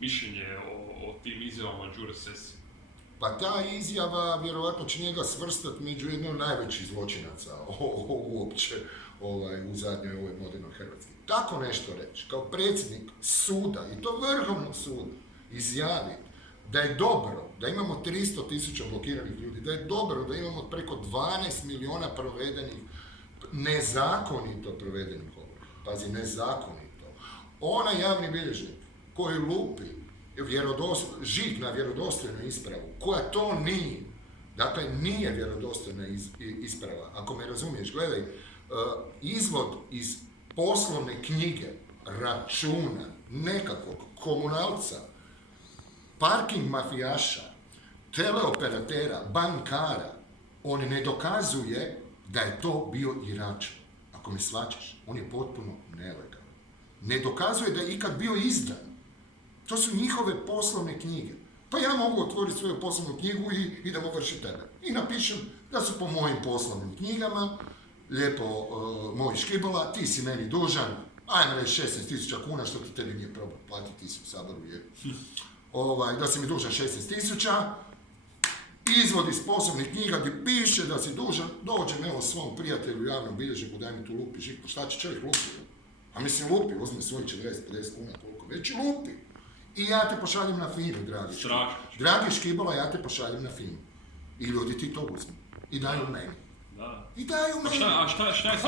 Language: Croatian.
mišljenje o tim izjavama Đure Sesse? Pa ta izjava vjerovatno će njega svrstati među jednom najvećih zločinaca uopće u zadnjoj ovoj modernoj Hrvatskoj. Tako nešto reći, kao predsjednik suda, i to Vrhovnog suda, izjavi da je dobro da imamo 300.000 blokiranih ljudi, da je dobro da imamo preko 12 milijuna nezakonito provedenih ovrha. Pazi, nezakonito. Onaj javni bilježnik koji lupi žig na vjerodostojnu ispravu, koja to nije, dakle nije vjerodostojna isprava, ako me razumiješ, gledaj, izvod iz poslovne knjige, računa, nekakvog komunalca, parking mafijaša, teleoperatera, bankara, on ne dokazuje da je to bio i račun. Ako me shvaćaš, on je potpuno nelegalan. Ne dokazuje da je ikad bio izdan. To su njihove poslovne knjige. Pa ja mogu otvoriti svoju poslovnu knjigu i idem ovršiti tebe. I napišem da su po mojim poslovnim knjigama, lijepo moj Škibola, ti si meni dužan, ajme reći 16.000 kuna, što ti tebi nije problem platiti, ti si u Saboru, da si mi dužan 16.000, izvod iz poslovnih knjiga gdje piše da si dužan, dođem evo svom prijatelju, javnom bilježniku, daj mi tu lupi žig, šta će čovjek lupi? A mislim lupi, uzme svoj 40-50 kuna, koliko već lupi. I ja te pošaljem na FINU, dragi Škibola. Dragi Škibola, ja te pošaljem na FINU. I ljudi ti to uzmu. I daju meni. Da. I daju meni. A šta je